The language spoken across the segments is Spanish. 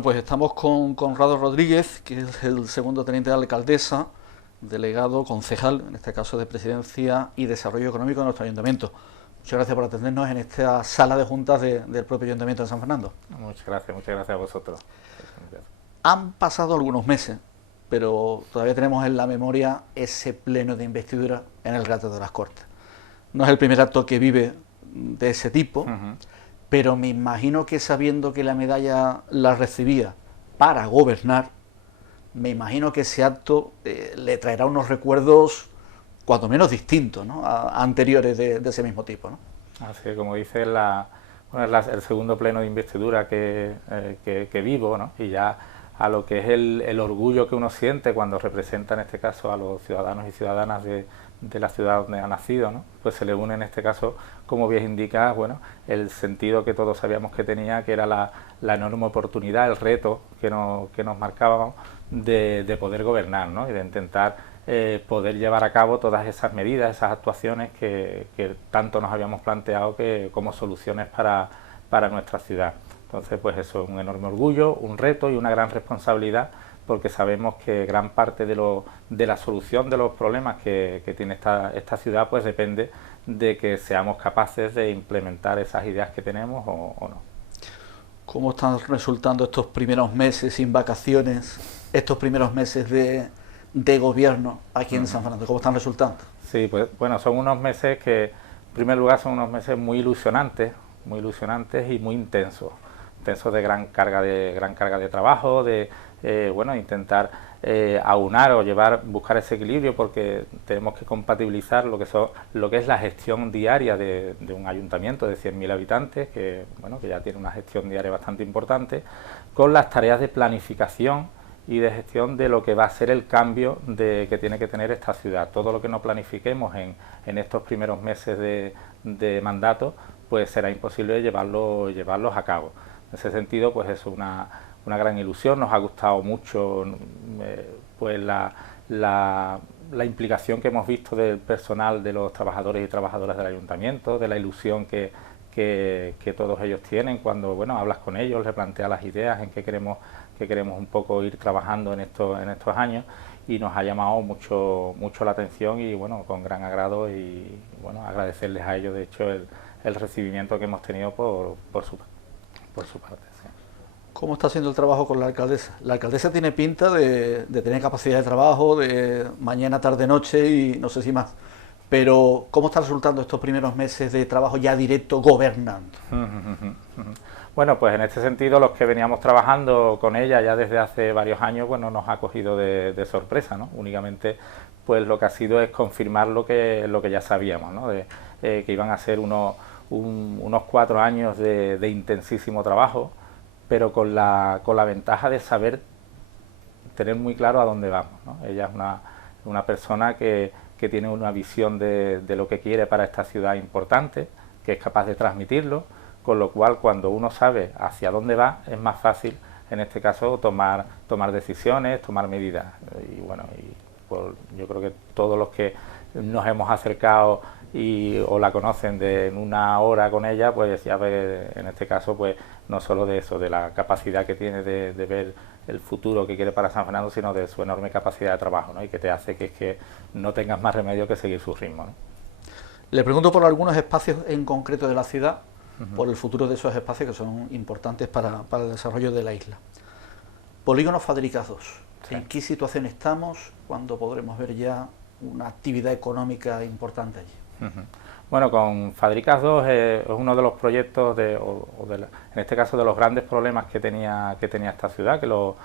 Bueno, pues estamos con Conrado Rodríguez, que es el segundo teniente de alcaldesa, delegado, concejal, en este caso de Presidencia y Desarrollo Económico de nuestro ayuntamiento. Muchas gracias por atendernos en esta sala de juntas del propio ayuntamiento de San Fernando. Muchas gracias a vosotros. Han pasado algunos meses, pero todavía tenemos en la memoria ese pleno de investidura en el Teatro de las Cortes. No es el primer acto que vive de ese tipo, pero me imagino que sabiendo que la medalla la recibía para gobernar, me imagino que ese acto le traerá unos recuerdos cuanto menos distintos, ¿no?, a anteriores de ese mismo tipo, ¿no? Así que, como dices, el segundo pleno de investidura que vivo, ¿no? Y ya a lo que es el orgullo que uno siente cuando representa, en este caso, a los ciudadanos y ciudadanas de la ciudad donde ha nacido, ¿no? Pues se le une, en este caso, como bien indica, bueno, el sentido que todos sabíamos que tenía, que era la enorme oportunidad, el reto que nos marcábamos de poder gobernar, ¿no? Y de intentar poder llevar a cabo todas esas medidas, esas actuaciones que tanto nos habíamos planteado como soluciones para nuestra ciudad. Entonces, pues eso es un enorme orgullo, un reto y una gran responsabilidad, porque sabemos que gran parte de la solución de los problemas que tiene esta ciudad pues depende de que seamos capaces de implementar esas ideas que tenemos o no. ¿Cómo están resultando estos primeros meses sin vacaciones, estos primeros meses de gobierno aquí en San Fernando? ¿Cómo están resultando? Sí, pues bueno, son unos meses que, en primer lugar, son unos meses muy ilusionantes y muy intensos de gran carga de trabajo, de bueno, intentar aunar o buscar ese equilibrio, porque tenemos que compatibilizar lo que es la gestión diaria de un ayuntamiento de 100.000 habitantes, que ya tiene una gestión diaria bastante importante, con las tareas de planificación y de gestión de lo que va a ser el cambio que tiene que tener esta ciudad. Todo lo que no planifiquemos en estos primeros meses de mandato, pues será imposible llevarlos a cabo. En ese sentido, pues es una gran ilusión. Nos ha gustado mucho pues la implicación que hemos visto del personal, de los trabajadores y trabajadoras del ayuntamiento, de la ilusión que todos ellos tienen cuando hablas con ellos, les planteas las ideas en que queremos un poco ir trabajando en estos años, y nos ha llamado mucho la atención, y con gran agrado, y agradecerles a ellos, de hecho, el recibimiento que hemos tenido por su parte. Sí. ¿Cómo está haciendo el trabajo con la alcaldesa? La alcaldesa tiene pinta de tener capacidad de trabajo de mañana, tarde, noche y no sé si más. Pero, ¿cómo están resultando estos primeros meses de trabajo ya directo gobernando? Bueno, pues en este sentido, los que veníamos trabajando con ella ya desde hace varios años, nos ha cogido de sorpresa, ¿no? Únicamente, pues lo que ha sido es confirmar lo que ya sabíamos, ¿no? Que iban a ser unos 4 años de intensísimo trabajo, pero con la ventaja de saber tener muy claro a dónde vamos, ¿no? Ella es una persona que tiene una visión de lo que quiere para esta ciudad importante, que es capaz de transmitirlo, con lo cual, cuando uno sabe hacia dónde va, es más fácil, en este caso, tomar decisiones, tomar medidas. Y pues, yo creo que todos los que nos hemos acercado o la conocen en una hora con ella, pues ya ve, en este caso, pues no solo de eso, de la capacidad que tiene de ver el futuro que quiere para San Fernando, sino de su enorme capacidad de trabajo, ¿no? Y que te hace que no tengas más remedio que seguir su ritmo, ¿no? Le pregunto por algunos espacios en concreto de la ciudad, por el futuro de esos espacios que son importantes para el desarrollo de la isla. Polígono Fábricas 2. Sí. ¿En qué situación estamos? ¿Cuándo podremos ver ya una actividad económica importante allí? Bueno, con Fábricas 2 es uno de los proyectos, en este caso, de los grandes problemas que tenía esta ciudad, que lo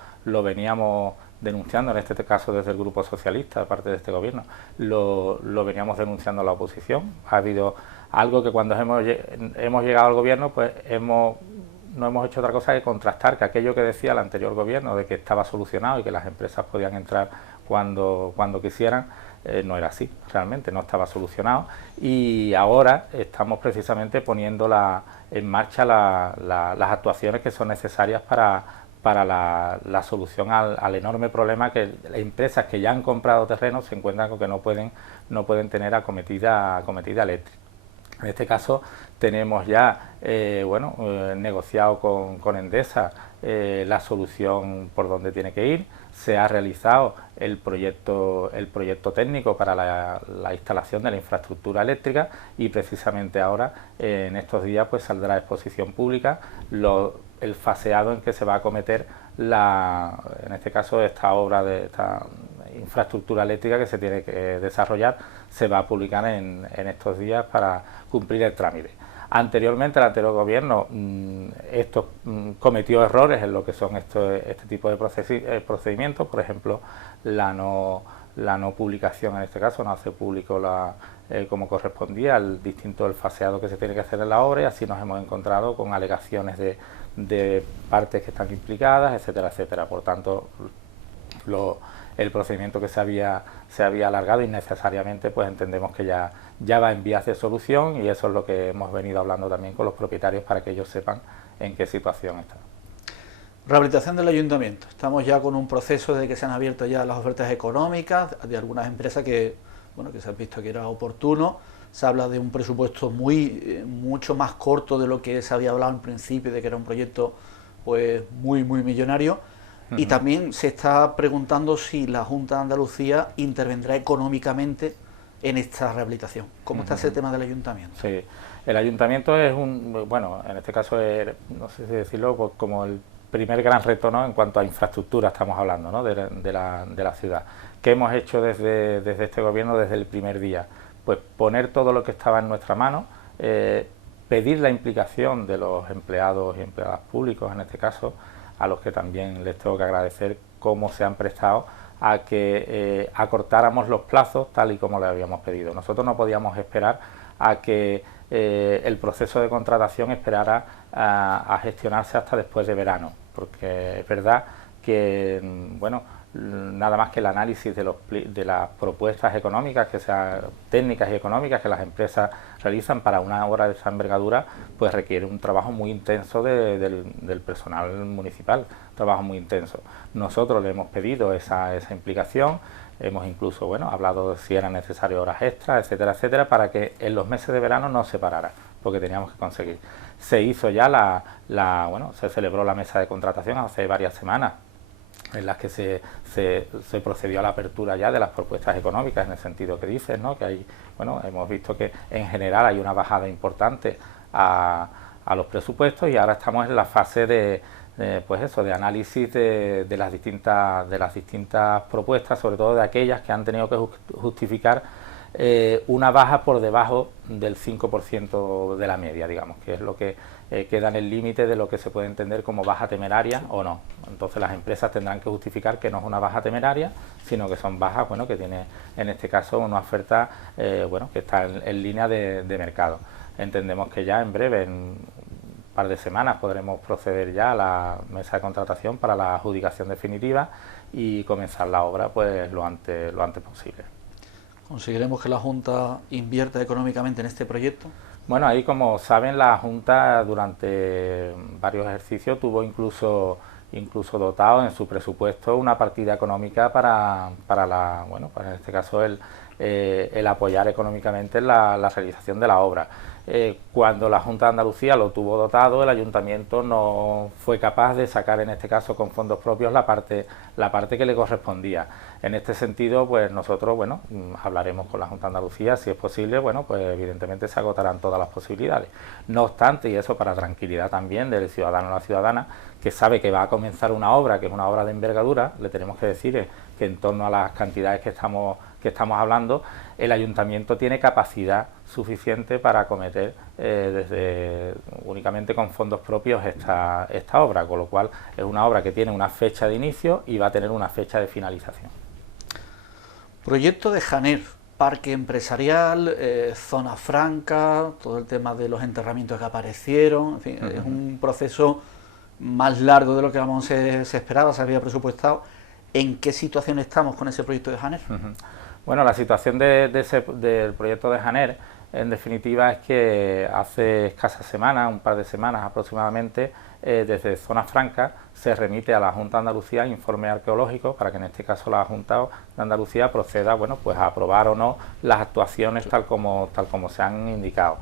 veníamos denunciando, en este caso desde el Grupo Socialista, aparte de este gobierno, lo veníamos denunciando a la oposición. Ha habido algo que, cuando hemos llegado al gobierno, pues no hemos hecho otra cosa que contrastar que aquello que decía el anterior gobierno, de que estaba solucionado y que las empresas podían entrar cuando quisieran. No era así, realmente no estaba solucionado, y ahora estamos precisamente poniendo en marcha las actuaciones que son necesarias para la solución al enorme problema que las empresas que ya han comprado terrenos se encuentran con que no pueden tener acometida eléctrica. En este caso tenemos ya negociado con Endesa la solución por donde tiene que ir. Se ha realizado el proyecto técnico para la instalación de la infraestructura eléctrica y precisamente ahora, en estos días, pues saldrá a exposición pública el faseado en que se va a acometer en este caso esta obra de esta infraestructura eléctrica que se tiene que desarrollar. Se va a publicar en estos días para cumplir el trámite. Anteriormente, el anterior gobierno cometió errores en lo que son este tipo de procedimientos. Por ejemplo, la no publicación, en este caso no hace público como correspondía el distinto del faseado que se tiene que hacer en la obra, y así nos hemos encontrado con alegaciones de partes que están implicadas, etcétera, etcétera. Por tanto, el procedimiento que se había alargado innecesariamente, pues entendemos que ya va en vías de solución, y eso es lo que hemos venido hablando también con los propietarios para que ellos sepan en qué situación está. Rehabilitación del ayuntamiento. Estamos ya con un proceso de que se han abierto ya las ofertas económicas de algunas empresas que se han visto que era oportuno. Se habla de un presupuesto mucho más corto de lo que se había hablado en principio, de que era un proyecto pues muy millonario. Y también se está preguntando si la Junta de Andalucía intervendrá económicamente en esta rehabilitación. ¿Cómo está ese tema del ayuntamiento? Sí, el ayuntamiento es en este caso no sé si decirlo, pues como el primer gran reto, ¿no?, en cuanto a infraestructura estamos hablando, ¿no?, de la ciudad. ¿Qué hemos hecho desde este gobierno desde el primer día? Pues poner todo lo que estaba en nuestra mano, pedir la implicación de los empleados y empleadas públicos, en este caso, a los que también les tengo que agradecer cómo se han prestado a que acortáramos los plazos tal y como le habíamos pedido. Nosotros no podíamos esperar a que el proceso de contratación esperara a gestionarse hasta después de verano, porque es verdad que, nada más que el análisis de las propuestas económicas, que sean técnicas y económicas que las empresas realizan para una obra de esa envergadura, pues requiere un trabajo muy intenso del personal municipal, un trabajo muy intenso. Nosotros le hemos pedido esa implicación, hemos incluso hablado de si eran necesarias horas extras, etcétera, etcétera, para que en los meses de verano no se parara, porque teníamos que conseguir. Se hizo ya se celebró la mesa de contratación hace varias semanas, en las que se procedió a la apertura ya de las propuestas económicas, en el sentido que dices, ¿no?, que hay, hemos visto que en general hay una bajada importante a los presupuestos, y ahora estamos en la fase de análisis de las distintas propuestas, sobre todo de aquellas que han tenido que justificar una baja por debajo del 5% de la media, digamos, que es lo que queda en el límite de lo que se puede entender como baja temeraria o no. Entonces las empresas tendrán que justificar que no es una baja temeraria, sino que son bajas, que tiene en este caso una oferta que está en línea de mercado. Entendemos que ya en breve, en un par de semanas, podremos proceder ya a la mesa de contratación para la adjudicación definitiva y comenzar la obra pues lo antes posible. ¿Conseguiremos que la Junta invierta económicamente en este proyecto? Bueno, ahí, como saben, la Junta durante varios ejercicios tuvo incluso dotado en su presupuesto una partida económica para en este caso el apoyar económicamente la realización de la obra. Cuando la Junta de Andalucía lo tuvo dotado, el Ayuntamiento no fue capaz de sacar, en este caso con fondos propios, la parte que le correspondía. En este sentido, pues nosotros hablaremos con la Junta de Andalucía, si es posible, pues evidentemente se agotarán todas las posibilidades. No obstante, y eso para tranquilidad también del ciudadano o la ciudadana, que sabe que va a comenzar una obra, que es una obra de envergadura, le tenemos que decir que en torno a las cantidades que estamos hablando, el Ayuntamiento tiene capacidad suficiente para acometer únicamente con fondos propios esta obra, con lo cual es una obra que tiene una fecha de inicio y va a tener una fecha de finalización. Proyecto de Janer, parque empresarial, zona franca, todo el tema de los enterramientos que aparecieron, en fin, es un proceso más largo de lo que se esperaba, se había presupuestado. ¿En qué situación estamos con ese proyecto de Janer? Bueno, la situación del proyecto de Janer en definitiva es que hace escasas semanas, un par de semanas aproximadamente, desde Zona Franca se remite a la Junta de Andalucía informe arqueológico para que en este caso la Junta de Andalucía proceda, bueno, pues a aprobar o no las actuaciones tal como se han indicado.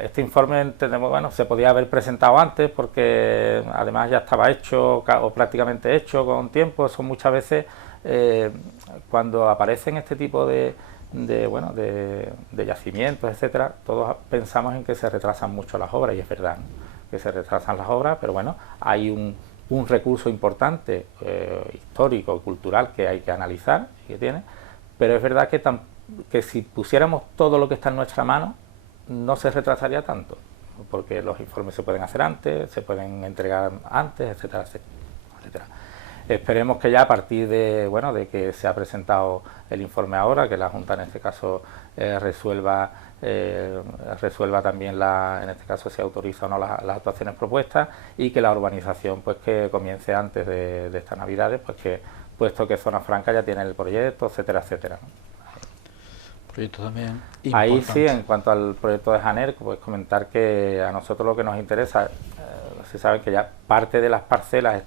Este informe, entendemos, bueno, se podía haber presentado antes porque además ya estaba hecho o prácticamente hecho con tiempo. Son muchas veces cuando aparecen este tipo de yacimientos, etcétera, todos pensamos en que se retrasan mucho las obras, y es verdad, ¿no?, que se retrasan las obras, pero bueno, hay un recurso importante, histórico, cultural, que hay que analizar y que tiene, pero es verdad que si pusiéramos todo lo que está en nuestra mano, no se retrasaría tanto, porque los informes se pueden hacer antes, se pueden entregar antes, etcétera, etcétera. Esperemos que ya a partir de que se ha presentado el informe ahora, que la Junta en este caso resuelva también en este caso si autoriza o no las actuaciones propuestas, y que la urbanización pues que comience antes de estas Navidades, pues puesto que Zona Franca ya tiene el proyecto, etcétera, etcétera, ¿no? Proyecto también importante. Ahí sí, en cuanto al proyecto de Janer, pues comentar que a nosotros lo que nos interesa, se sabe que ya parte de las parcelas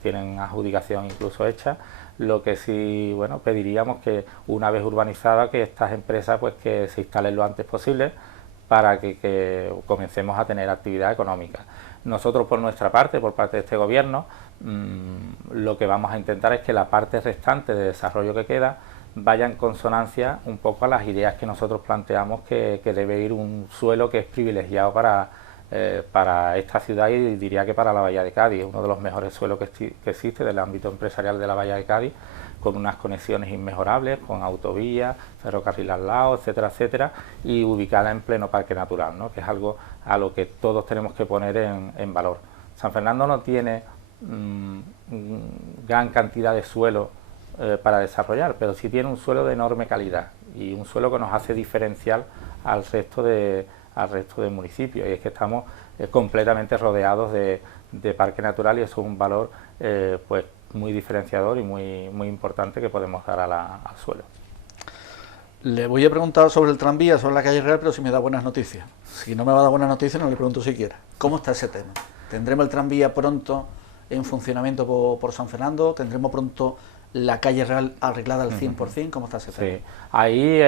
tienen adjudicación incluso hecha. Lo que sí, pediríamos que una vez urbanizada, que estas empresas pues que se instalen lo antes posible para que comencemos a tener actividad económica. Nosotros por nuestra parte, por parte de este gobierno, lo que vamos a intentar es que la parte restante de desarrollo que queda vaya en consonancia un poco a las ideas que nosotros planteamos, que debe ir un suelo que es privilegiado para esta ciudad, y diría que para la Bahía de Cádiz, uno de los mejores suelos que existe del ámbito empresarial de la Bahía de Cádiz, con unas conexiones inmejorables, con autovías, ferrocarril al lado, etcétera, etcétera, y ubicada en pleno parque natural, ¿no?, que es algo a lo que todos tenemos que poner en valor. San Fernando no tiene gran cantidad de suelo para desarrollar, pero sí tiene un suelo de enorme calidad y un suelo que nos hace diferencial al resto de municipios, y es que estamos completamente rodeados de parque natural, y eso es un valor pues muy diferenciador y muy importante que podemos dar al suelo. Le voy a preguntar sobre el tranvía, sobre la calle Real, pero si me da buenas noticias. Si no me va a dar buenas noticias, no le pregunto siquiera. ¿Cómo está ese tema? ¿Tendremos el tranvía pronto en funcionamiento por San Fernando? ¿Tendremos pronto la calle Real arreglada al 100%? ¿Cómo está ese tema? Sí, ahí,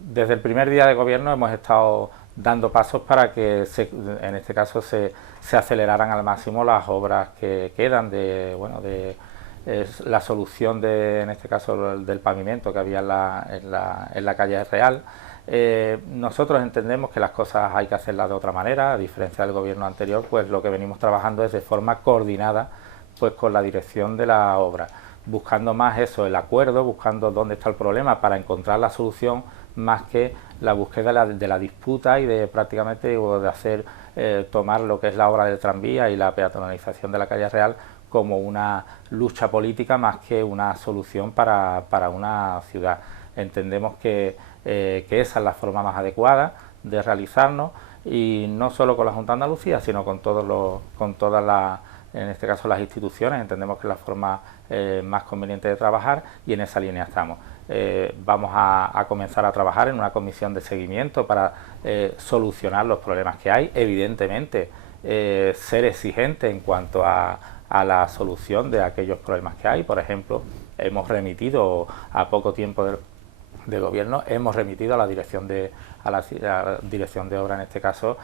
desde el primer día de gobierno hemos estado dando pasos para que en este caso se aceleraran al máximo las obras que quedan de la solución en este caso del pavimento que había en la calle Real. Nosotros entendemos que las cosas hay que hacerlas de otra manera, a diferencia del gobierno anterior, pues lo que venimos trabajando es de forma coordinada pues con la dirección de la obra, buscando más el acuerdo, buscando dónde está el problema para encontrar la solución, más que la búsqueda de la disputa y de prácticamente de hacer tomar lo que es la obra del tranvía y la peatonalización de la calle Real como una lucha política más que una solución para una ciudad. Entendemos que esa es la forma más adecuada de realizarnos, y no solo con la Junta de Andalucía, sino con todas las, en este caso las instituciones. Entendemos que es la forma más conveniente de trabajar, y en esa línea estamos. Vamos a comenzar a trabajar en una comisión de seguimiento para solucionar los problemas que hay. Evidentemente, ser exigente en cuanto a la solución de aquellos problemas que hay. Por ejemplo, hemos remitido a poco tiempo de gobierno, hemos remitido a la dirección de obra, en este caso,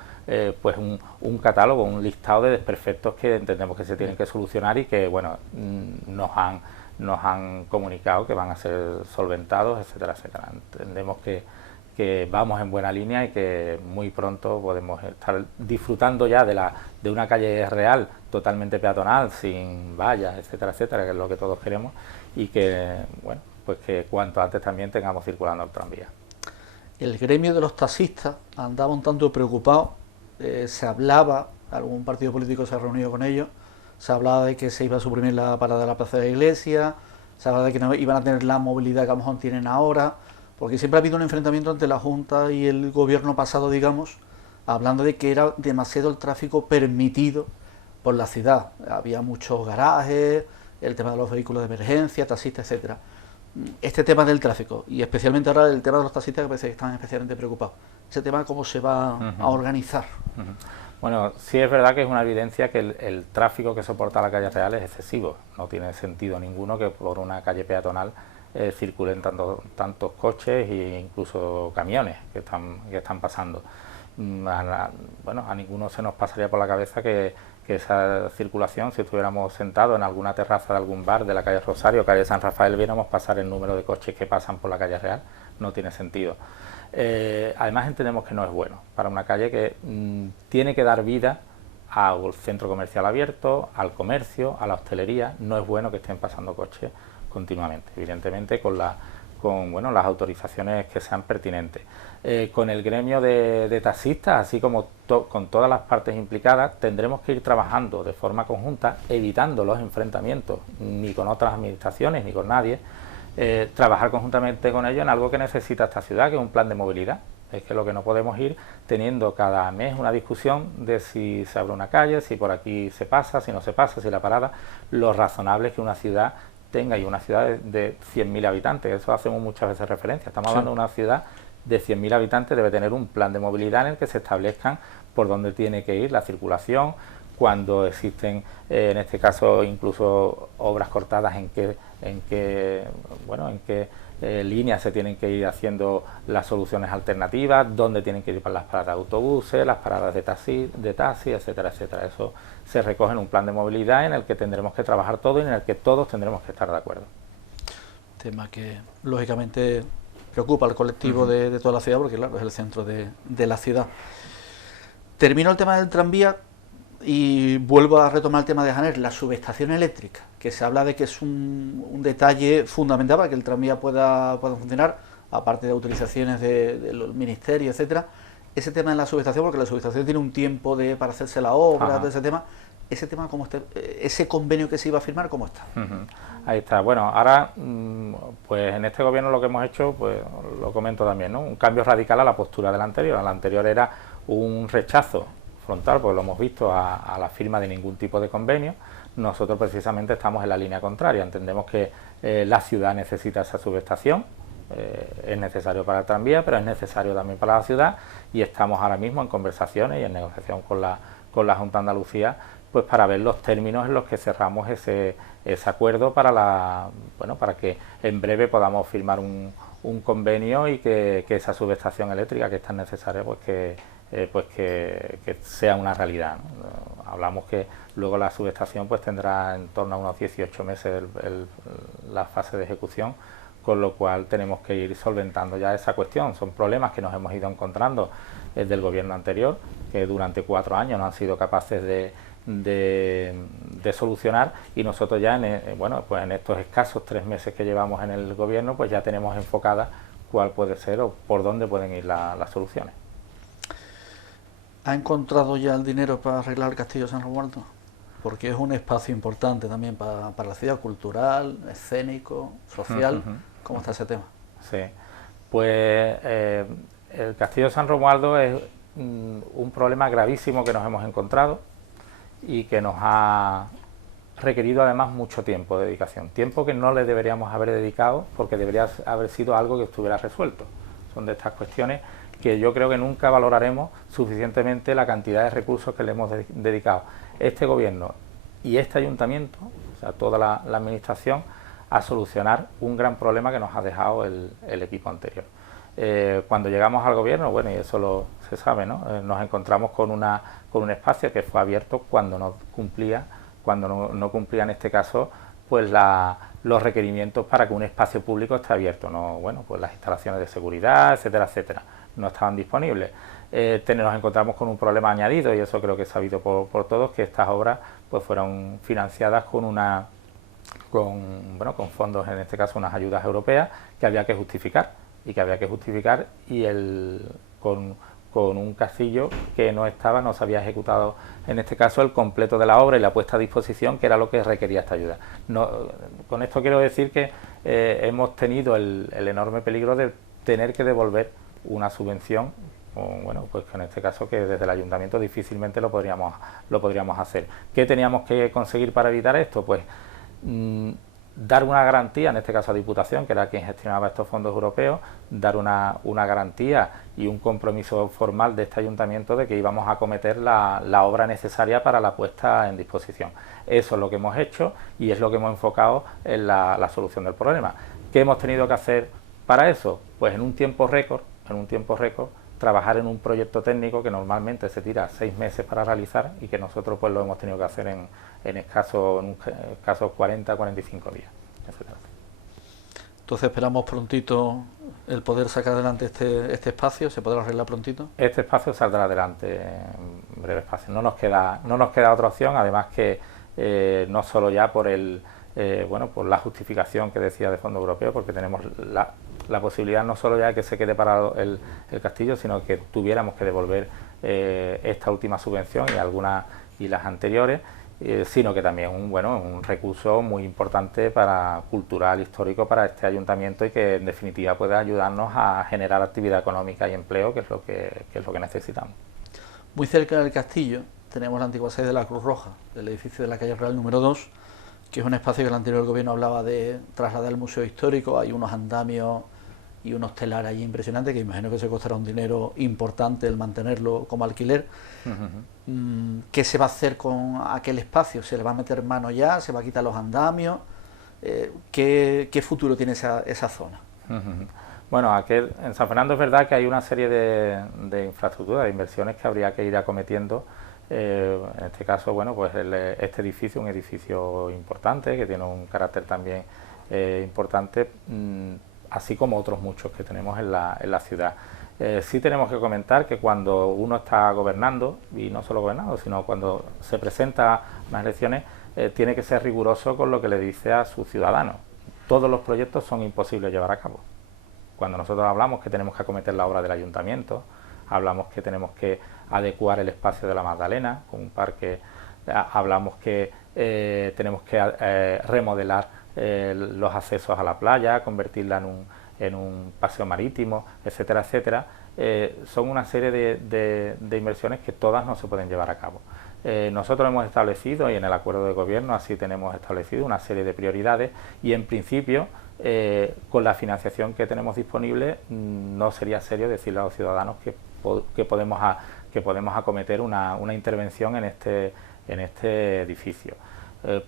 pues un catálogo, un listado de desperfectos que entendemos que se tienen que solucionar, y que nos han comunicado que van a ser solventados, etcétera, etcétera. Entendemos que vamos en buena línea y que muy pronto podemos estar disfrutando ya de una calle Real totalmente peatonal, sin vallas, etcétera, etcétera, que es lo que todos queremos, y que pues que cuanto antes también tengamos circulando el tranvía. El gremio de los taxistas andaba un tanto preocupado, se hablaba, algún partido político se ha reunido con ellos, se hablaba de que se iba a suprimir la parada de la Plaza de la Iglesia, se hablaba de que no iban a tener la movilidad que a lo mejor tienen ahora, porque siempre ha habido un enfrentamiento entre la Junta y el gobierno pasado, digamos, hablando de que era demasiado el tráfico permitido por la ciudad. Había muchos garajes, el tema de los vehículos de emergencia, taxistas, etcétera. este tema del tráfico y especialmente ahora el tema de los taxistas, que parece que están especialmente preocupados. Ese tema, ¿cómo se va a organizar? Bueno, sí es verdad que es una evidencia que el tráfico que soporta la calle Real es excesivo. No tiene sentido ninguno que por una calle peatonal circulen tantos coches e incluso camiones que están pasando. Bueno, a ninguno se nos pasaría por la cabeza que esa circulación, si estuviéramos sentados en alguna terraza de algún bar de la calle Rosario, calle San Rafael, viéramos pasar el número de coches que pasan por la calle Real. No tiene sentido. Además entendemos que no es bueno para una calle que tiene que dar vida al centro comercial abierto, al comercio, a la hostelería. No es bueno que estén pasando coches continuamente, evidentemente con las autorizaciones que sean pertinentes. Con el gremio de taxistas, así como con todas las partes implicadas, tendremos que ir trabajando de forma conjunta, evitando los enfrentamientos ni con otras administraciones ni con nadie. Trabajar conjuntamente con ellos en algo que necesita esta ciudad, que es un plan de movilidad. Es que lo que no podemos ir teniendo cada mes una discusión de si se abre una calle, si por aquí se pasa, si no se pasa, si la parada. Lo razonable es que una ciudad tenga, y una ciudad de 100.000 habitantes, eso hacemos muchas veces referencia, estamos hablando de una ciudad de 100.000 habitantes, debe tener un plan de movilidad en el que se establezcan por dónde tiene que ir la circulación, cuando existen, en este caso, incluso obras cortadas, en qué líneas se tienen que ir haciendo las soluciones alternativas, dónde tienen que ir para las paradas de autobuses, las paradas de taxi, etcétera, etcétera. Eso se recoge en un plan de movilidad en el que tendremos que trabajar todo y en el que todos tendremos que estar de acuerdo. Tema que, lógicamente, preocupa al colectivo de toda la ciudad, porque claro, es el centro de la ciudad. Termino el tema del tranvía y vuelvo a retomar el tema de Janer, la subestación eléctrica, que se habla de que es un detalle fundamental para que el tranvía pueda funcionar, aparte de autorizaciones del ministerio, etcétera. Ese tema de la subestación, porque la subestación tiene un tiempo para hacerse la obra, de ese tema, ¿cómo está? Ese convenio que se iba a firmar, ¿cómo está? Ahí está. Bueno, ahora, pues en este gobierno lo que hemos hecho, pues lo comento también, ¿no? Un cambio radical a la postura del anterior. La anterior era un rechazo frontal, pues lo hemos visto, a la firma de ningún tipo de convenio. Nosotros precisamente estamos en la línea contraria. Entendemos que la ciudad necesita esa subestación, es necesario para el tranvía, pero es necesario también para la ciudad, y estamos ahora mismo en conversaciones y en negociación con la Junta de Andalucía, pues para ver los términos en los que cerramos ese acuerdo para que en breve podamos firmar un convenio y que esa subestación eléctrica que es tan necesaria, pues que sea una realidad, ¿no? Hablamos que luego la subestación pues tendrá en torno a unos 18 meses la fase de ejecución, con lo cual tenemos que ir solventando ya esa cuestión. Son problemas que nos hemos ido encontrando del gobierno anterior, que durante 4 años no han sido capaces de solucionar, y nosotros ya pues en estos escasos 3 meses que llevamos en el gobierno, pues ya tenemos enfocada cuál puede ser o por dónde pueden ir las soluciones. ¿Ha encontrado ya el dinero para arreglar el Castillo de San Romualdo? Porque es un espacio importante también para la ciudad, cultural, escénico, social. ¿Cómo está ese tema? Sí, pues el Castillo de San Romualdo es un problema gravísimo que nos hemos encontrado y que nos ha requerido además mucho tiempo de dedicación. Tiempo que no le deberíamos haber dedicado, porque debería haber sido algo que estuviera resuelto. Son de estas cuestiones que yo creo que nunca valoraremos suficientemente la cantidad de recursos que le hemos dedicado este gobierno y este ayuntamiento, o sea, toda la administración, a solucionar un gran problema que nos ha dejado el equipo anterior. Cuando llegamos al gobierno, bueno, y eso se sabe, ¿no? Nos encontramos con un espacio que fue abierto cuando no cumplía en este caso pues los requerimientos para que un espacio público esté abierto, ¿no? Bueno, pues las instalaciones de seguridad, etcétera, etcétera, no estaban disponibles. Nos encontramos con un problema añadido, y eso creo que es sabido por todos, que estas obras pues fueron financiadas con fondos, en este caso unas ayudas europeas, que había que justificar, con un castillo que no se había ejecutado, en este caso, el completo de la obra y la puesta a disposición, que era lo que requería esta ayuda. Con esto quiero decir que hemos tenido el enorme peligro de tener que devolver una subvención, pues en este caso que desde el ayuntamiento difícilmente lo podríamos hacer. ¿Qué teníamos que conseguir para evitar esto? Pues dar una garantía, en este caso a Diputación, que era quien gestionaba estos fondos europeos, dar una garantía y un compromiso formal de este ayuntamiento de que íbamos a acometer la obra necesaria para la puesta en disposición. Eso es lo que hemos hecho y es lo que hemos enfocado en la solución del problema. ¿Qué hemos tenido que hacer para eso? Pues en un tiempo récord, trabajar en un proyecto técnico que normalmente se tira 6 meses para realizar y que nosotros pues lo hemos tenido que hacer en escasos 40-45 días, etcétera. Entonces esperamos prontito el poder sacar adelante este espacio. ¿Se podrá arreglar prontito? Este espacio saldrá adelante en breve espacio. No nos queda otra opción, además que no solo ya por por la justificación que decía de Fondo Europeo, porque tenemos la posibilidad no solo ya de que se quede parado el castillo, sino que tuviéramos que devolver esta última subvención y las anteriores, sino que también un recurso muy importante cultural, histórico para este ayuntamiento y que en definitiva puede ayudarnos a generar actividad económica y empleo, que es lo que necesitamos. Muy cerca del castillo tenemos la antigua sede de la Cruz Roja, del edificio de la calle Real número 2, que es un espacio que el anterior gobierno hablaba de trasladar al museo histórico. Hay unos andamios y unos telares allí impresionantes que imagino que se costará un dinero importante el mantenerlo como alquiler. ¿Qué se va a hacer con aquel espacio? ¿Se le va a meter mano ya? ¿Se va a quitar los andamios? ¿Qué futuro tiene esa zona? Bueno, en San Fernando es verdad que hay una serie de infraestructuras, de inversiones que habría que ir acometiendo. En este caso, pues este edificio, un edificio importante, que tiene un carácter también importante, así como otros muchos que tenemos en la ciudad. Sí tenemos que comentar que cuando uno está gobernando, y no solo gobernando, sino cuando se presenta unas elecciones, tiene que ser riguroso con lo que le dice a sus ciudadanos. Todos los proyectos son imposibles de llevar a cabo. Cuando nosotros hablamos que tenemos que acometer la obra del ayuntamiento, hablamos que tenemos que adecuar el espacio de la Magdalena con un parque, hablamos que tenemos que remodelar los accesos a la playa, convertirla en un paseo marítimo, etcétera, etcétera. Son una serie de inversiones que todas no se pueden llevar a cabo. Nosotros hemos establecido, y en el acuerdo de gobierno así tenemos establecido, una serie de prioridades y en principio con la financiación que tenemos disponible no sería serio decirle a los ciudadanos que podemos acometer una intervención en este edificio.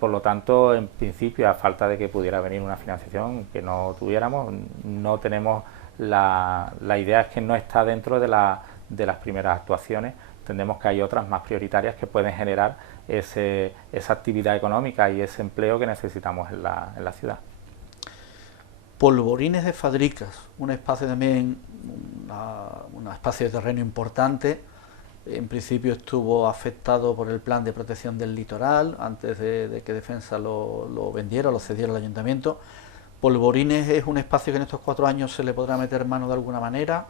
Por lo tanto, en principio, a falta de que pudiera venir una financiación que no tuviéramos, no tenemos la idea es que no está dentro de las primeras actuaciones. Entendemos que hay otras más prioritarias que pueden generar esa actividad económica y ese empleo que necesitamos en la ciudad. Polvorines de Fadricas, un espacio también, un espacio de terreno importante. En principio estuvo afectado por el plan de protección del litoral, antes de que Defensa lo vendiera, lo cediera al ayuntamiento. Polvorines es un espacio que en estos 4 años se le podrá meter mano de alguna manera.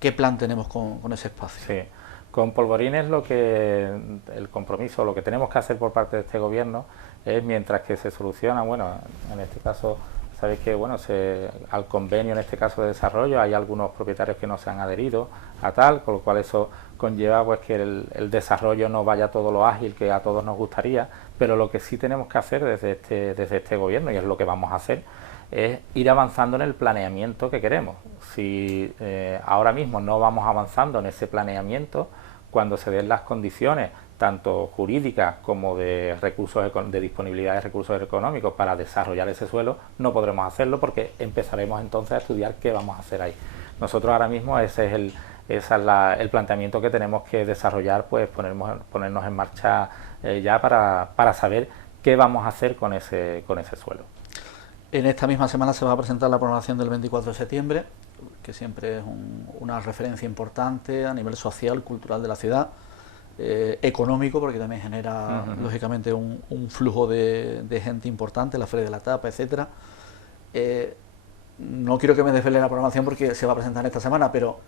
¿Qué plan tenemos con ese espacio? Sí, con Polvorines el compromiso, lo que tenemos que hacer por parte de este gobierno es, mientras que se soluciona, en este caso, sabéis que al convenio en este caso de desarrollo hay algunos propietarios que no se han adherido a tal, con lo cual eso conlleva que el desarrollo no vaya todo lo ágil que a todos nos gustaría, pero lo que sí tenemos que hacer desde este gobierno, y es lo que vamos a hacer, es ir avanzando en el planeamiento que queremos. Si ahora mismo no vamos avanzando en ese planeamiento, cuando se den las condiciones tanto jurídicas como de disponibilidad de recursos económicos para desarrollar ese suelo, no podremos hacerlo porque empezaremos entonces a estudiar qué vamos a hacer ahí. Nosotros ahora mismo ese es el planteamiento que tenemos que desarrollar, pues ponernos en marcha ya para saber qué vamos a hacer con ese suelo. En esta misma semana se va a presentar la programación del 24 de septiembre, que siempre es una referencia importante a nivel social, cultural de la ciudad. Económico, porque también genera lógicamente un flujo de gente importante, la Feria de la Tapa, etcétera. No quiero que me desvele la programación porque se va a presentar esta semana, pero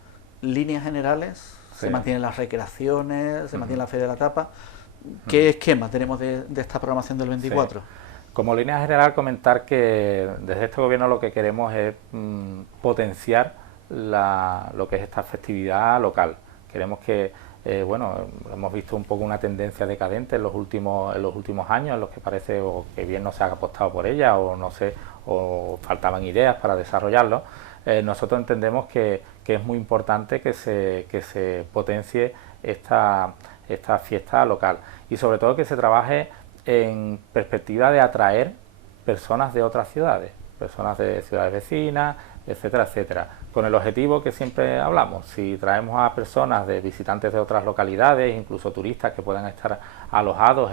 líneas generales, sí. Se mantienen las recreaciones, se mantiene la Feria de la Tapa. ¿Qué esquema tenemos de esta programación del 24? Sí. Como línea general, comentar que desde este gobierno lo que queremos es potenciar lo que es esta festividad local. Queremos que bueno, hemos visto un poco una tendencia decadente en los últimos años, en los que parece o que bien no se ha apostado por ella o no sé, o faltaban ideas para desarrollarlo. Nosotros entendemos que es muy importante que se potencie esta fiesta local y sobre todo que se trabaje en perspectiva de atraer personas de otras ciudades, personas de ciudades vecinas, etcétera, etcétera, con el objetivo que siempre hablamos. Si traemos a personas de visitantes de otras localidades, incluso turistas que puedan estar alojados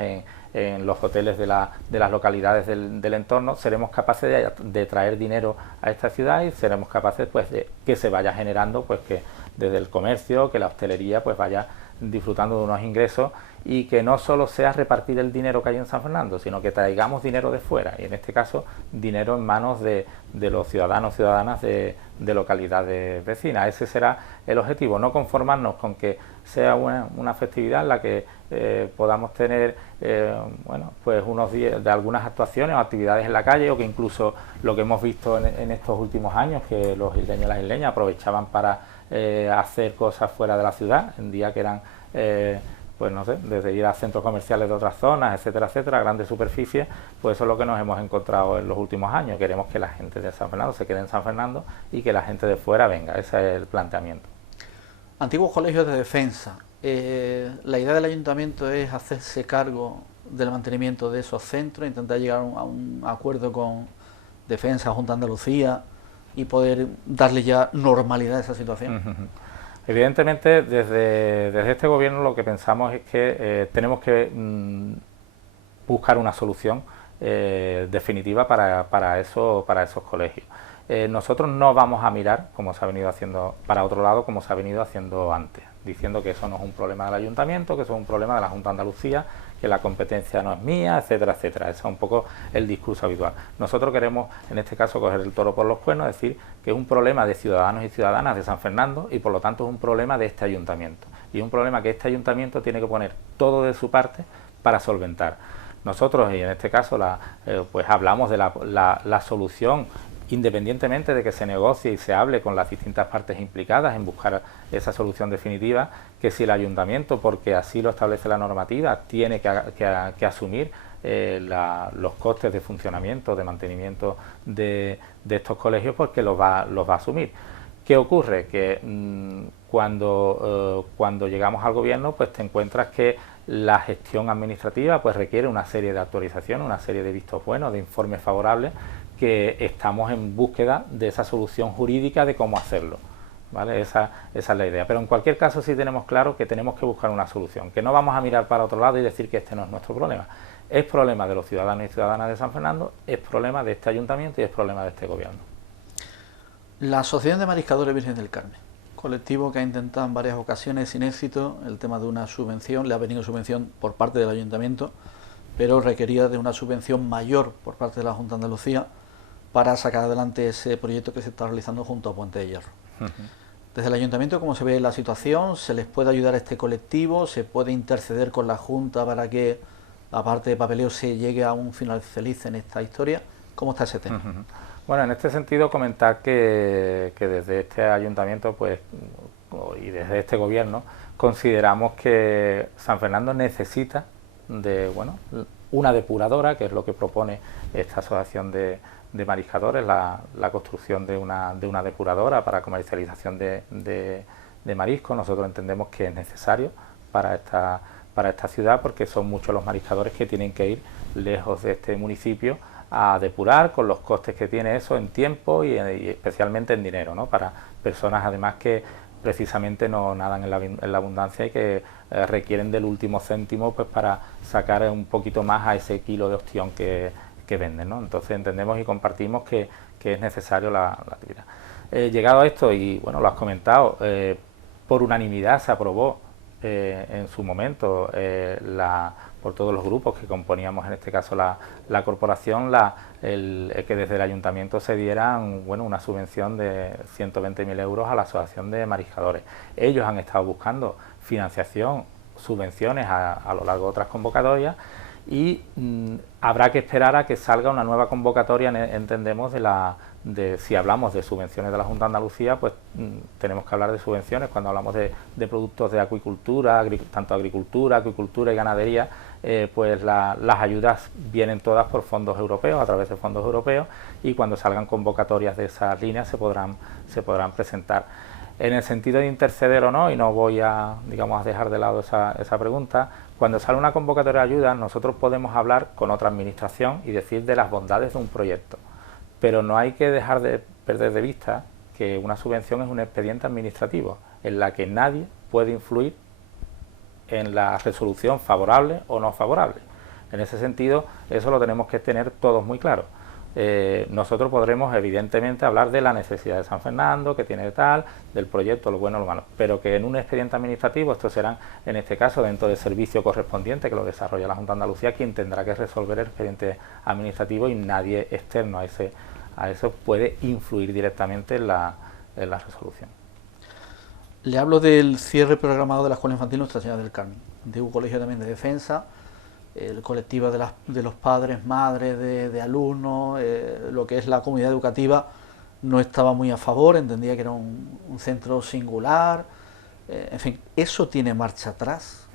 en los hoteles de las localidades del entorno, seremos capaces de traer dinero a esta ciudad y seremos capaces pues de que se vaya generando, pues que desde el comercio, que la hostelería pues vaya disfrutando de unos ingresos y que no solo sea repartir el dinero que hay en San Fernando, sino que traigamos dinero de fuera y en este caso dinero en manos de los ciudadanos, ciudadanas de localidades vecinas. Ese será el objetivo, no conformarnos con que sea una festividad en la que podamos tener bueno, pues unos días de algunas actuaciones o actividades en la calle, o que incluso lo que hemos visto en estos últimos años, que los isleños y las isleñas aprovechaban para hacer cosas fuera de la ciudad, en días que eran pues no sé, desde ir a centros comerciales de otras zonas, etcétera, etcétera, grandes superficies, pues eso es lo que nos hemos encontrado en los últimos años. Queremos que la gente de San Fernando se quede en San Fernando y que la gente de fuera venga, ese es el planteamiento. Antiguos colegios de defensa. La idea del ayuntamiento es hacerse cargo del mantenimiento de esos centros, intentar llegar a un acuerdo con Defensa, Junta de Andalucía y poder darle ya normalidad a esa situación. Evidentemente, desde este gobierno lo que pensamos es que tenemos que buscar una solución definitiva para esos colegios. Nosotros no vamos a mirar, como se ha venido haciendo, para otro lado, como se ha venido haciendo antes, diciendo que eso no es un problema del ayuntamiento, que eso es un problema de la Junta de Andalucía, que la competencia no es mía, etcétera, etcétera. Ese es un poco el discurso habitual. Nosotros queremos, en este caso, coger el toro por los cuernos, decir que es un problema de ciudadanos y ciudadanas de San Fernando y, por lo tanto, es un problema de este ayuntamiento. Y es un problema que este ayuntamiento tiene que poner todo de su parte para solventar. Nosotros, y en este caso, pues hablamos de la solución, independientemente de que se negocie y se hable con las distintas partes implicadas en buscar esa solución definitiva, que si el ayuntamiento, porque así lo establece la normativa, tiene que asumir los costes de funcionamiento, de mantenimiento de estos colegios, pues que los va a asumir. ¿Qué ocurre? Que cuando llegamos al gobierno, pues te encuentras que la gestión administrativa pues requiere una serie de actualizaciones, una serie de vistos buenos, de informes favorables, que estamos en búsqueda de esa solución jurídica de cómo hacerlo, ¿vale? Esa es la idea. Pero en cualquier caso sí tenemos claro que tenemos que buscar una solución, que no vamos a mirar para otro lado y decir que este no es nuestro problema. Es problema de los ciudadanos y ciudadanas de San Fernando, es problema de este ayuntamiento y es problema de este gobierno. La Asociación de Mariscadores Virgen del Carmen, colectivo que ha intentado en varias ocasiones sin éxito el tema de una subvención, le ha venido subvención por parte del ayuntamiento, pero requería de una subvención mayor por parte de la Junta de Andalucía para sacar adelante ese proyecto que se está realizando junto a Puente de Hierro. Desde el ayuntamiento, ¿cómo se ve la situación? ¿Se les puede ayudar a este colectivo? ¿Se puede interceder con la Junta para que, aparte de papeleo, se llegue a un final feliz en esta historia? ¿Cómo está ese tema? Bueno, en este sentido comentar que desde este ayuntamiento pues y desde este gobierno consideramos que San Fernando necesita de una depuradora, que es lo que propone esta asociación de mariscadores, la construcción de una depuradora para comercialización de marisco. Nosotros entendemos que es necesario para esta ciudad, porque son muchos los mariscadores que tienen que ir lejos de este municipio a depurar, con los costes que tiene eso en tiempo y especialmente en dinero, ¿no? Para personas además que precisamente no nadan en la abundancia y que requieren del último céntimo pues para sacar un poquito más a ese kilo de ostión que venden, ¿no? Entonces entendemos y compartimos que es necesario la actividad. Llegado a esto, y bueno, lo has comentado, por unanimidad se aprobó en su momento por todos los grupos que componíamos en este caso la corporación, que desde el ayuntamiento se dieran una subvención de 120.000 euros a la asociación de mariscadores. Ellos han estado buscando financiación, subvenciones a lo largo de otras convocatorias, y habrá que esperar a que salga una nueva convocatoria, entendemos, de la si hablamos de subvenciones de la Junta de Andalucía, pues tenemos que hablar de subvenciones. Cuando hablamos de productos de acuicultura, tanto agricultura, acuicultura y ganadería, pues las ayudas vienen todas por fondos europeos, a través de fondos europeos, y cuando salgan convocatorias de esas líneas se podrán presentar. En el sentido de interceder o no, y no voy a, digamos, a dejar de lado esa pregunta, cuando sale una convocatoria de ayudas, nosotros podemos hablar con otra administración y decir de las bondades de un proyecto. Pero no hay que dejar de perder de vista que una subvención es un expediente administrativo en la que nadie puede influir en la resolución favorable o no favorable. En ese sentido, eso lo tenemos que tener todos muy claro. Nosotros podremos evidentemente hablar de la necesidad de San Fernando, que tiene tal, del proyecto, lo bueno o lo malo, pero que en un expediente administrativo, esto será en este caso dentro del servicio correspondiente que lo desarrolla la Junta de Andalucía, quien tendrá que resolver el expediente administrativo, y nadie externo a eso puede influir directamente en la resolución. Le hablo del cierre programado de la Escuela Infantil Nuestra Señora del Carmen, de un colegio también de defensa, el colectivo de los padres, madres, de alumnos, lo que es la comunidad educativa, no estaba muy a favor, entendía que era un centro singular, en fin, ¿eso tiene marcha atrás?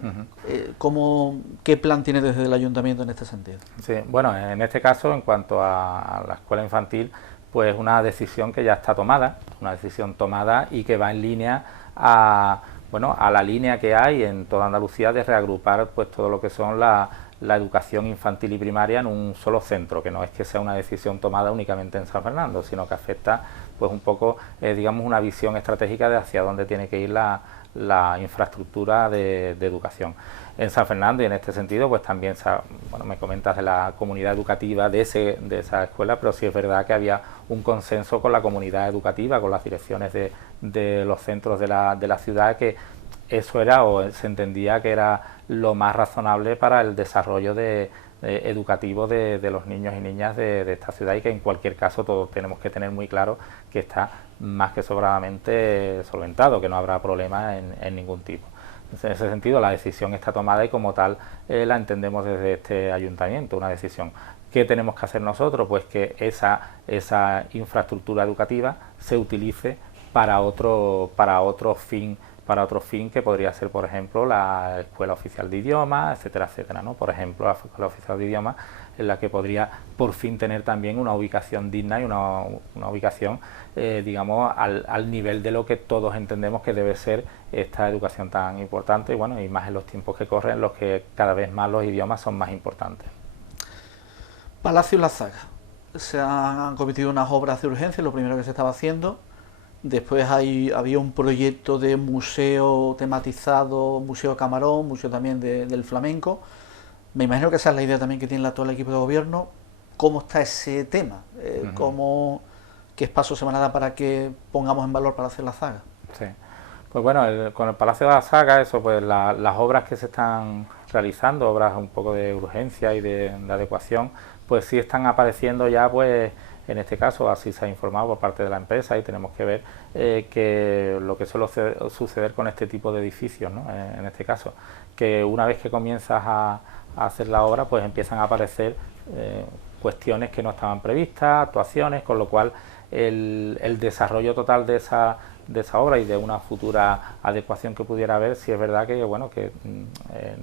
¿Qué plan tiene desde el ayuntamiento en este sentido? Sí, bueno, en este caso, en cuanto a la escuela infantil, pues una decisión que ya está tomada, una decisión tomada y que va en línea a la línea que hay en toda Andalucía de reagrupar pues todo lo que son la educación infantil y primaria en un solo centro, que no es que sea una decisión tomada únicamente en San Fernando, sino que afecta pues un poco, digamos, una visión estratégica de hacia dónde tiene que ir la infraestructura de educación en San Fernando. Y en este sentido pues también me comentas de la comunidad educativa de esa escuela, pero sí es verdad que había un consenso con la comunidad educativa, con las direcciones de los centros de la ciudad, que eso era, o se entendía que era lo más razonable para el desarrollo educativo de los niños y niñas de esta ciudad, y que en cualquier caso todos tenemos que tener muy claro que está más que sobradamente solventado, que no habrá problema en ningún tipo. En ese sentido la decisión está tomada y como tal la entendemos desde este ayuntamiento, una decisión. ¿Qué tenemos que hacer nosotros? Pues que esa infraestructura educativa se utilice para otro fin, que podría ser, por ejemplo, la Escuela Oficial de Idiomas, etcétera, etcétera, ¿no? Por ejemplo, la Escuela Oficial de Idiomas, en la que podría por fin tener también una ubicación digna y una ubicación, digamos, al nivel de lo que todos entendemos que debe ser esta educación tan importante, y más en los tiempos que corren, en los que cada vez más los idiomas son más importantes. Palacio La Zaga. Se han cometido unas obras de urgencia, lo primero que se estaba haciendo. Después había un proyecto de museo tematizado, museo Camarón, museo también del flamenco. Me imagino que esa es la idea también que tiene el actual equipo de gobierno. ¿Cómo está ese tema? ¿Qué pasos se van a dar para que pongamos en valor Palacio La Zaga? Sí. Pues bueno, con el Palacio de la Zaga, las obras que se están realizando, obras un poco de urgencia y de adecuación, pues sí están apareciendo ya, pues en este caso así se ha informado por parte de la empresa, y tenemos que ver que lo que suele suceder con este tipo de edificios, ¿no? En este caso, que una vez que comienzas a hacer la obra, pues empiezan a aparecer cuestiones que no estaban previstas, actuaciones, con lo cual el desarrollo total de esa obra y de una futura adecuación que pudiera haber, sí es verdad que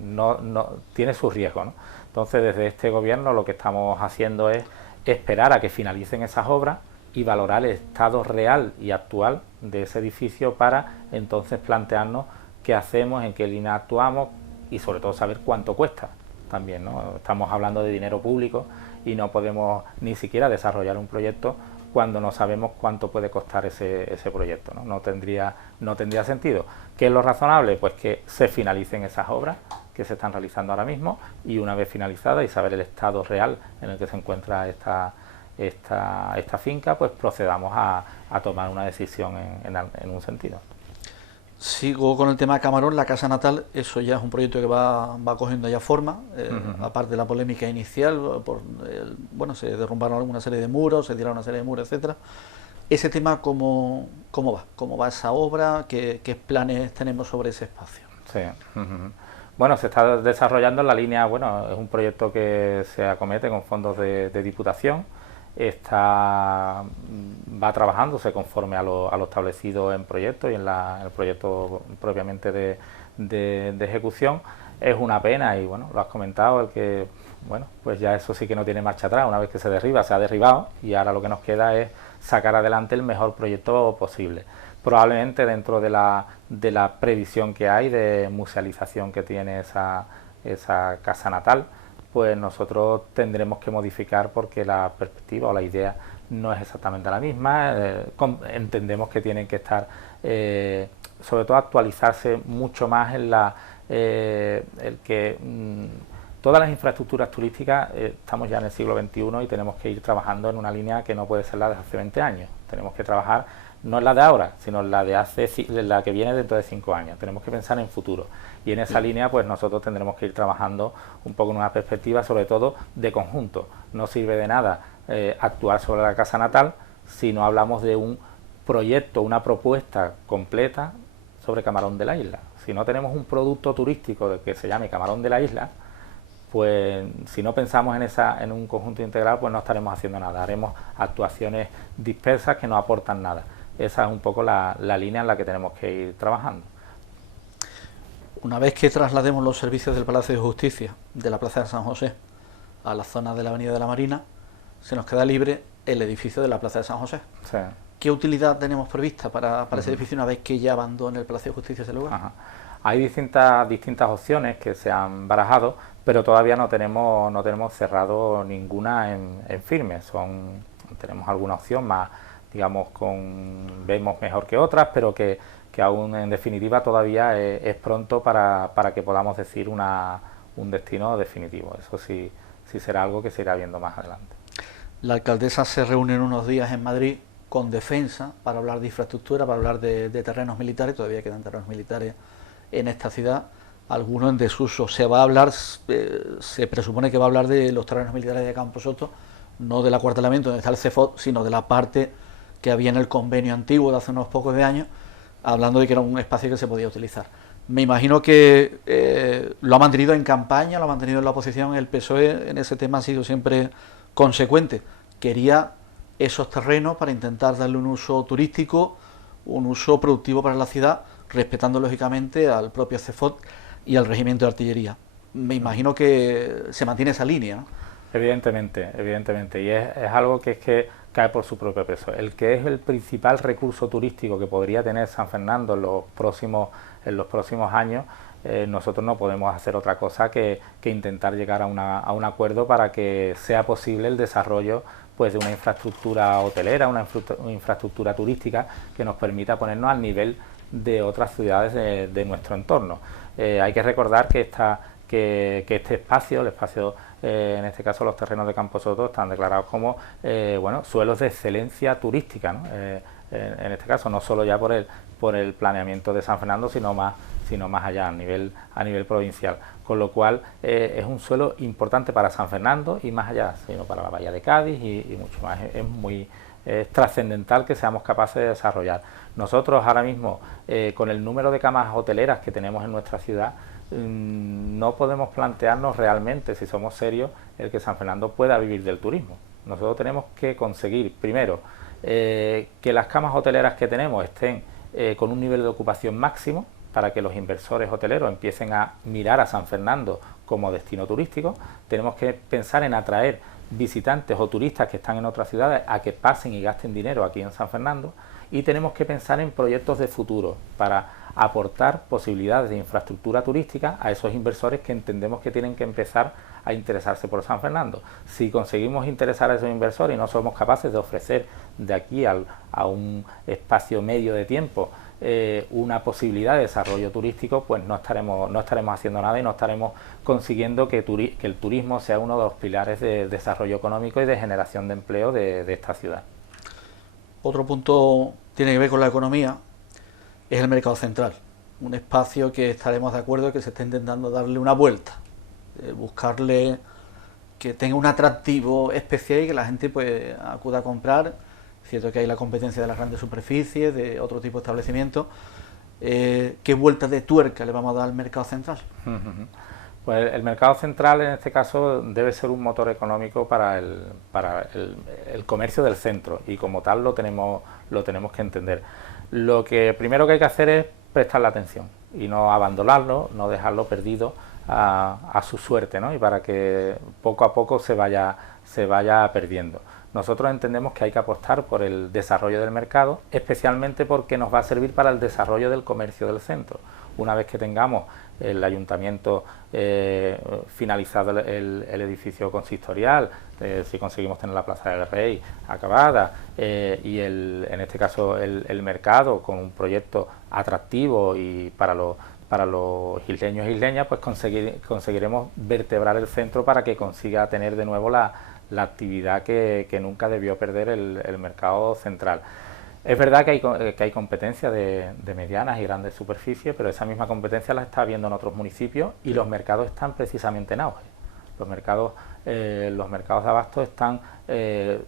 no tiene sus riesgos, ¿no? Entonces, desde este gobierno lo que estamos haciendo es esperar a que finalicen esas obras y valorar el estado real y actual de ese edificio, para entonces plantearnos qué hacemos, en qué línea actuamos, y sobre todo saber cuánto cuesta también, ¿no? Estamos hablando de dinero público y no podemos ni siquiera desarrollar un proyecto cuando no sabemos cuánto puede costar ese proyecto, ¿no? No tendría sentido. ¿Qué es lo razonable? Pues que se finalicen esas obras que se están realizando ahora mismo, y una vez finalizada y saber el estado real en el que se encuentra esta finca, pues procedamos a tomar una decisión en un sentido. Sigo con el tema de Camarón, la casa natal. Eso ya es un proyecto que va cogiendo ya forma, aparte de la polémica inicial, se derrumbaron una serie de muros, se tiraron una serie de muros, etcétera. Ese tema, ¿cómo va? ¿Cómo va esa obra? ¿Qué planes tenemos sobre ese espacio? Sí. Bueno, se está desarrollando en la línea, es un proyecto que se acomete con fondos de Diputación, va trabajándose conforme a lo establecido en proyecto y en el proyecto propiamente de ejecución. Es una pena, y bueno, lo has comentado, el que, bueno, pues ya eso sí que no tiene marcha atrás. Una vez que se derriba, se ha derribado, y ahora lo que nos queda es sacar adelante el mejor proyecto posible. Probablemente dentro de la previsión que hay de musealización que tiene esa casa natal, pues nosotros tendremos que modificar, porque la perspectiva o la idea no es exactamente la misma. Entendemos que tienen que estar, sobre todo actualizarse mucho más en todas las infraestructuras turísticas. Estamos ya en el siglo XXI y tenemos que ir trabajando en una línea que no puede ser la de hace 20 años. Tenemos que trabajar no en la de ahora, sino en la la que viene dentro de 5 años. Tenemos que pensar en futuro, y en esa línea pues nosotros tendremos que ir trabajando un poco en una perspectiva, sobre todo de conjunto. No sirve de nada actuar sobre la casa natal si no hablamos de un proyecto, una propuesta completa sobre Camarón de la Isla. Si no tenemos un producto turístico que se llame Camarón de la Isla, pues si no pensamos en un conjunto integral, pues no estaremos haciendo nada. Haremos actuaciones dispersas que no aportan nada. Esa es un poco la línea en la que tenemos que ir trabajando. Una vez que traslademos los servicios del Palacio de Justicia de la Plaza de San José a la zona de la Avenida de la Marina, se nos queda libre el edificio de la Plaza de San José. Sí. ¿Qué utilidad tenemos prevista para ese edificio una vez que ya abandone el Palacio de Justicia ese lugar? Ajá. Hay distintas opciones que se han barajado, pero todavía no tenemos cerrado ninguna en firme. Tenemos alguna opción más, digamos, vemos mejor que otras, pero que aún en definitiva todavía es pronto para que podamos decir un destino definitivo. Eso sí será algo que se irá viendo más adelante. La alcaldesa se reúne en unos días en Madrid con Defensa para hablar de infraestructura, para hablar de terrenos militares. Todavía quedan terrenos militares en esta ciudad, algunos en desuso. Se presupone que va a hablar de los terrenos militares de Campo Soto, no del acuartelamiento donde está el CEFOT, sino de la parte que había en el convenio antiguo de hace unos pocos de años, hablando de que era un espacio que se podía utilizar. Me imagino que lo ha mantenido en campaña, lo ha mantenido en la oposición. El PSOE en ese tema ha sido siempre consecuente. Quería esos terrenos para intentar darle un uso turístico, un uso productivo para la ciudad, respetando lógicamente al propio CEFOT y al regimiento de artillería. Me imagino que se mantiene esa línea, ¿no? Evidentemente, y es algo que cae por su propio peso. El que es el principal recurso turístico que podría tener San Fernando en los próximos años, nosotros no podemos hacer otra cosa que intentar llegar a un acuerdo para que sea posible el desarrollo, pues, de una infraestructura hotelera, una infraestructura turística que nos permita ponernos al nivel de otras ciudades de nuestro entorno. Hay que recordar que este espacio, el espacio, en este caso los terrenos de Campo Soto, están declarados como suelos de excelencia turística, ¿no? En este caso no solo ya por el planeamiento de San Fernando, sino más allá, a nivel provincial, con lo cual es un suelo importante para San Fernando y más allá, sino para la Bahía de Cádiz y mucho más. Es trascendental que seamos capaces de desarrollar. Nosotros ahora mismo, con el número de camas hoteleras que tenemos en nuestra ciudad, no podemos plantearnos realmente, si somos serios, el que San Fernando pueda vivir del turismo. Nosotros tenemos que conseguir, primero, que las camas hoteleras que tenemos estén con un nivel de ocupación máximo, para que los inversores hoteleros empiecen a mirar a San Fernando como destino turístico. Tenemos que pensar en atraer visitantes o turistas que están en otras ciudades a que pasen y gasten dinero aquí en San Fernando, y tenemos que pensar en proyectos de futuro para aportar posibilidades de infraestructura turística a esos inversores que entendemos que tienen que empezar a interesarse por San Fernando. Si conseguimos interesar a esos inversores y no somos capaces de ofrecer de aquí a un espacio medio de tiempo una posibilidad de desarrollo turístico, pues no estaremos haciendo nada y no estaremos consiguiendo que el turismo sea uno de los pilares de desarrollo económico y de generación de empleo de esta ciudad. Otro punto tiene que ver con la economía, es el mercado central, un espacio que estaremos de acuerdo que se está intentando darle una vuelta, buscarle que tenga un atractivo especial y que la gente pues acuda a comprar. Es cierto que hay la competencia de las grandes superficies, de otro tipo de establecimientos. ¿Qué vuelta de tuerca le vamos a dar al mercado central? Pues el mercado central en este caso debe ser un motor económico para el comercio del centro y como tal lo tenemos que entender. Lo que primero que hay que hacer es prestarle atención y no abandonarlo, no dejarlo perdido a su suerte, ¿no? Y para que poco a poco se vaya perdiendo. Nosotros entendemos que hay que apostar por el desarrollo del mercado, especialmente porque nos va a servir para el desarrollo del comercio del centro. Una vez que tengamos el ayuntamiento finalizado el edificio consistorial, si conseguimos tener la Plaza del Rey acabada y en este caso el mercado con un proyecto atractivo y para los isleños e isleñas, pues conseguiremos vertebrar el centro para que consiga tener de nuevo la actividad que nunca debió perder el mercado central. Es verdad que hay competencia de medianas y grandes superficies, pero esa misma competencia la está habiendo en otros municipios y los mercados están precisamente en auge. Los mercados de abasto están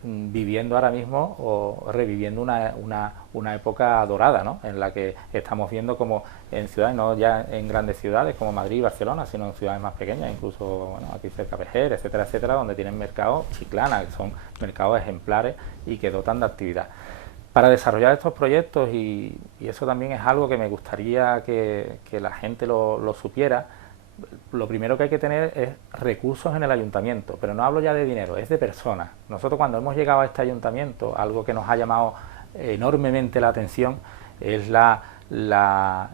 viviendo ahora mismo o reviviendo una época dorada, ¿no? En la que estamos viendo como en ciudades, no ya en grandes ciudades como Madrid y Barcelona, sino en ciudades más pequeñas, incluso bueno, aquí cerca Vejer, etcétera, etcétera, donde tienen mercados Chiclana, que son mercados ejemplares y que dotan de actividad. Para desarrollar estos proyectos, y eso también es algo que me gustaría que la gente lo supiera, lo primero que hay que tener es recursos en el ayuntamiento, pero no hablo ya de dinero, es de personas. Nosotros cuando hemos llegado a este ayuntamiento, algo que nos ha llamado enormemente la atención es la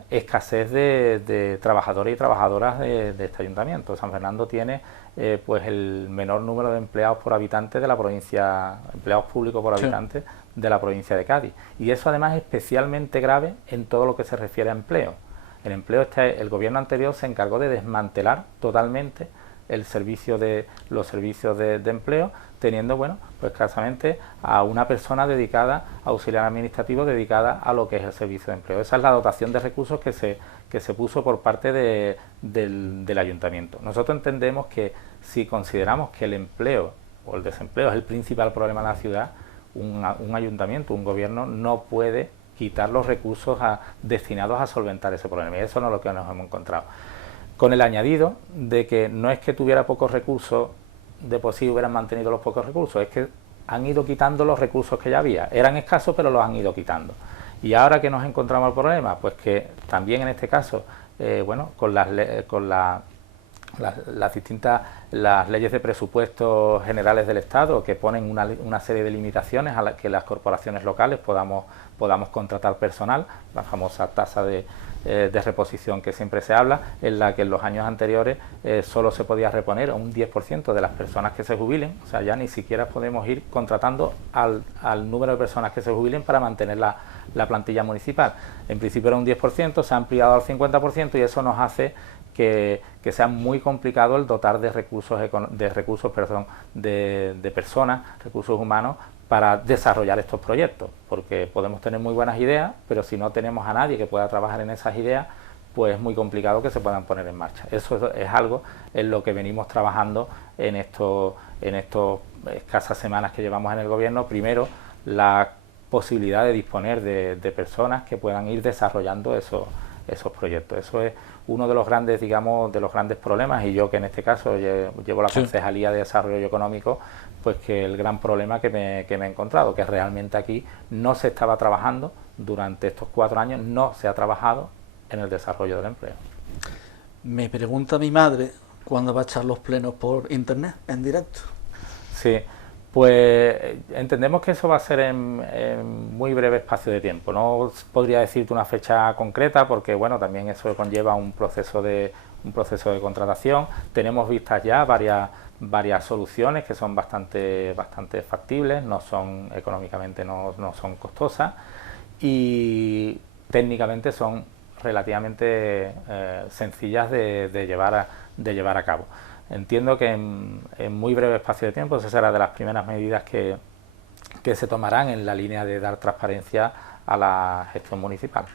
escasez de trabajadores y trabajadoras de este ayuntamiento. San Fernando tiene pues el menor número de empleados por habitante de la provincia, empleados públicos por habitante de la provincia de Cádiz. Y eso además es especialmente grave en todo lo que se refiere a empleo. El empleo, el gobierno anterior se encargó de desmantelar totalmente los servicios de empleo, teniendo, bueno, pues escasamente a una persona dedicada, auxiliar administrativo, dedicada a lo que es el servicio de empleo. Esa es la dotación de recursos que se puso por parte del ayuntamiento. Nosotros entendemos que si consideramos que el empleo o el desempleo es el principal problema de la ciudad, un ayuntamiento, un gobierno no puede quitar los recursos destinados a solventar ese problema, y eso no es lo que nos hemos encontrado. Con el añadido de que no es que tuviera pocos recursos, de por sí hubieran mantenido los pocos recursos, es que han ido quitando los recursos que ya había. Eran escasos, pero los han ido quitando. Y ahora que nos encontramos el problema, pues que también en este caso, bueno, con las leyes de presupuestos generales del Estado que ponen una serie de limitaciones a las que las corporaciones locales podamos contratar personal, la famosa tasa de reposición que siempre se habla, en la que en los años anteriores solo se podía reponer a un 10% de las personas que se jubilen. O sea, ya ni siquiera podemos ir contratando al número de personas que se jubilen para mantener la plantilla municipal. En principio era un 10%, se ha ampliado al 50% y eso nos hace que sea muy complicado el dotar de personas, recursos humanos, para desarrollar estos proyectos, porque podemos tener muy buenas ideas, pero si no tenemos a nadie que pueda trabajar en esas ideas, pues es muy complicado que se puedan poner en marcha. Eso es algo en lo que venimos trabajando en estos escasas semanas que llevamos en el gobierno. Primero, la posibilidad de disponer de personas que puedan ir desarrollando esos proyectos. Eso es uno de los grandes, digamos, de los grandes problemas, y yo que en este caso llevo la Concejalía de Desarrollo Económico, pues que el gran problema que me he encontrado, que realmente aquí no se estaba trabajando durante estos 4 años, no se ha trabajado en el desarrollo del empleo. Me pregunta mi madre cuándo va a echar los plenos por internet, en directo. Sí, pues entendemos que eso va a ser en muy breve espacio de tiempo. No podría decirte una fecha concreta porque, bueno, también eso conlleva un proceso de contratación. Tenemos vistas ya varias soluciones que son bastante factibles, no son económicamente no son costosas y técnicamente son relativamente sencillas de llevar a cabo. Entiendo que en muy breve espacio de tiempo esa será de las primeras medidas que se tomarán en la línea de dar transparencia a la gestión municipal.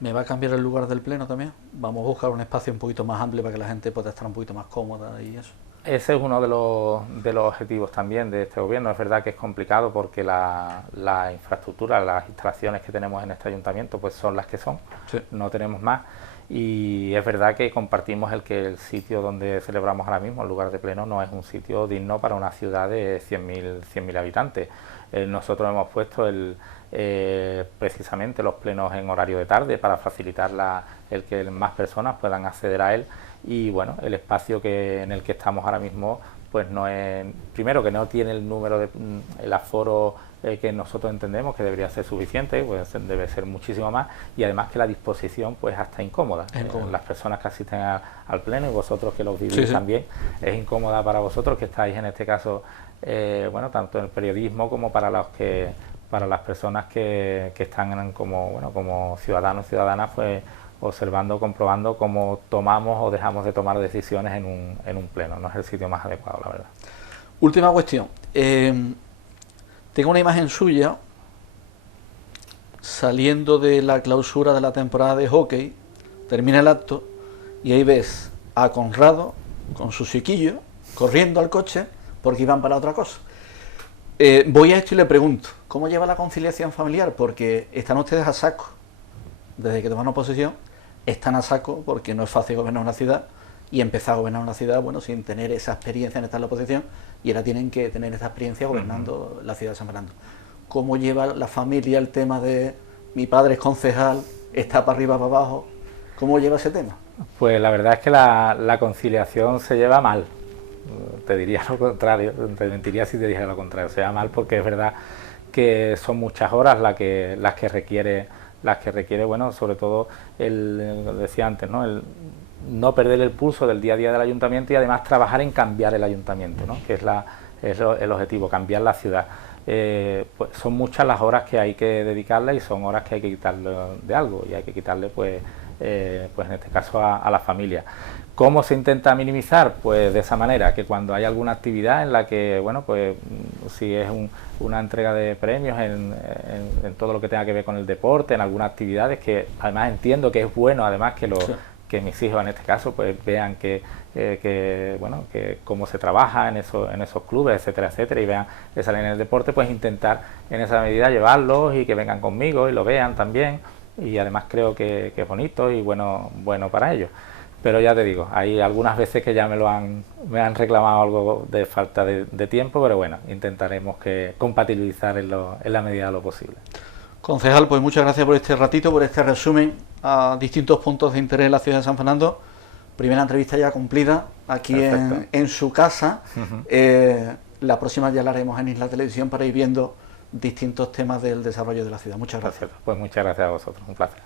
¿Me va a cambiar el lugar del pleno también? Vamos a buscar un espacio un poquito más amplio para que la gente pueda estar un poquito más cómoda y eso. Ese es uno de los objetivos también de este gobierno. Es verdad que es complicado porque la infraestructura, las instalaciones que tenemos en este ayuntamiento pues son las que son, sí. No tenemos más, y es verdad que compartimos el que el sitio donde celebramos ahora mismo, el lugar de pleno, no es un sitio digno para una ciudad de 100.000 habitantes. Nosotros hemos puesto precisamente los plenos en horario de tarde para facilitar el que más personas puedan acceder a él. Y bueno, el espacio en el que estamos ahora mismo pues no es, primero que no tiene el número el aforo que nosotros entendemos que debería ser suficiente, pues debe ser muchísimo más, y además que la disposición pues hasta incómoda. Las personas que asisten al pleno y vosotros que lo vivís sí, también, es incómoda para vosotros que estáis en este caso bueno, tanto en el periodismo como para las personas que están como ciudadanos, ciudadanas, pues observando, comprobando cómo tomamos o dejamos de tomar decisiones en un pleno. No es el sitio más adecuado, la verdad. Última cuestión. Tengo una imagen suya saliendo de la clausura de la temporada de hockey, termina el acto y ahí ves a Conrado con su chiquillo corriendo al coche porque iban para otra cosa. Voy a esto y le pregunto, ¿cómo lleva la conciliación familiar? Porque están ustedes a saco, desde que tomaron posesión, están a saco porque no es fácil gobernar una ciudad, y empezar a gobernar una ciudad, bueno, sin tener esa experiencia en estar en la oposición, y ahora tienen que tener esa experiencia gobernando la ciudad de San Fernando. ¿Cómo lleva la familia el tema de mi padre es concejal, está para arriba, para abajo? ¿Cómo lleva ese tema? Pues la verdad es que la conciliación se lleva mal. Te diría lo contrario, te mentiría si te dijera lo contrario. Se lleva mal porque es verdad que son muchas horas las que requiere, bueno, sobre todo decía antes, ¿no? El no perder el pulso del día a día del ayuntamiento y además trabajar en cambiar el ayuntamiento, ¿no? Que es el objetivo, cambiar la ciudad. Pues son muchas las horas que hay que dedicarle y son horas que hay que quitarle de algo, y hay que quitarle pues en este caso a la familia. ¿Cómo se intenta minimizar? Pues de esa manera, que cuando hay alguna actividad en la que, bueno, pues si es una entrega de premios en todo lo que tenga que ver con el deporte, en algunas actividades que además entiendo que es bueno, además que que mis hijos en este caso pues vean que cómo se trabaja en esos clubes, etcétera, etcétera, y vean esa línea del deporte, pues intentar en esa medida llevarlos y que vengan conmigo y lo vean también, y además creo que es bonito y bueno para ellos. Pero ya te digo, hay algunas veces que ya me han reclamado algo de falta de tiempo, pero bueno, intentaremos compatibilizar en la medida de lo posible. Concejal, pues muchas gracias por este ratito, por este resumen a distintos puntos de interés en la ciudad de San Fernando. Primera entrevista ya cumplida aquí en su casa. La próxima ya la haremos en Isla Televisión para ir viendo distintos temas del desarrollo de la ciudad. Muchas gracias. Pues muchas gracias a vosotros, un placer.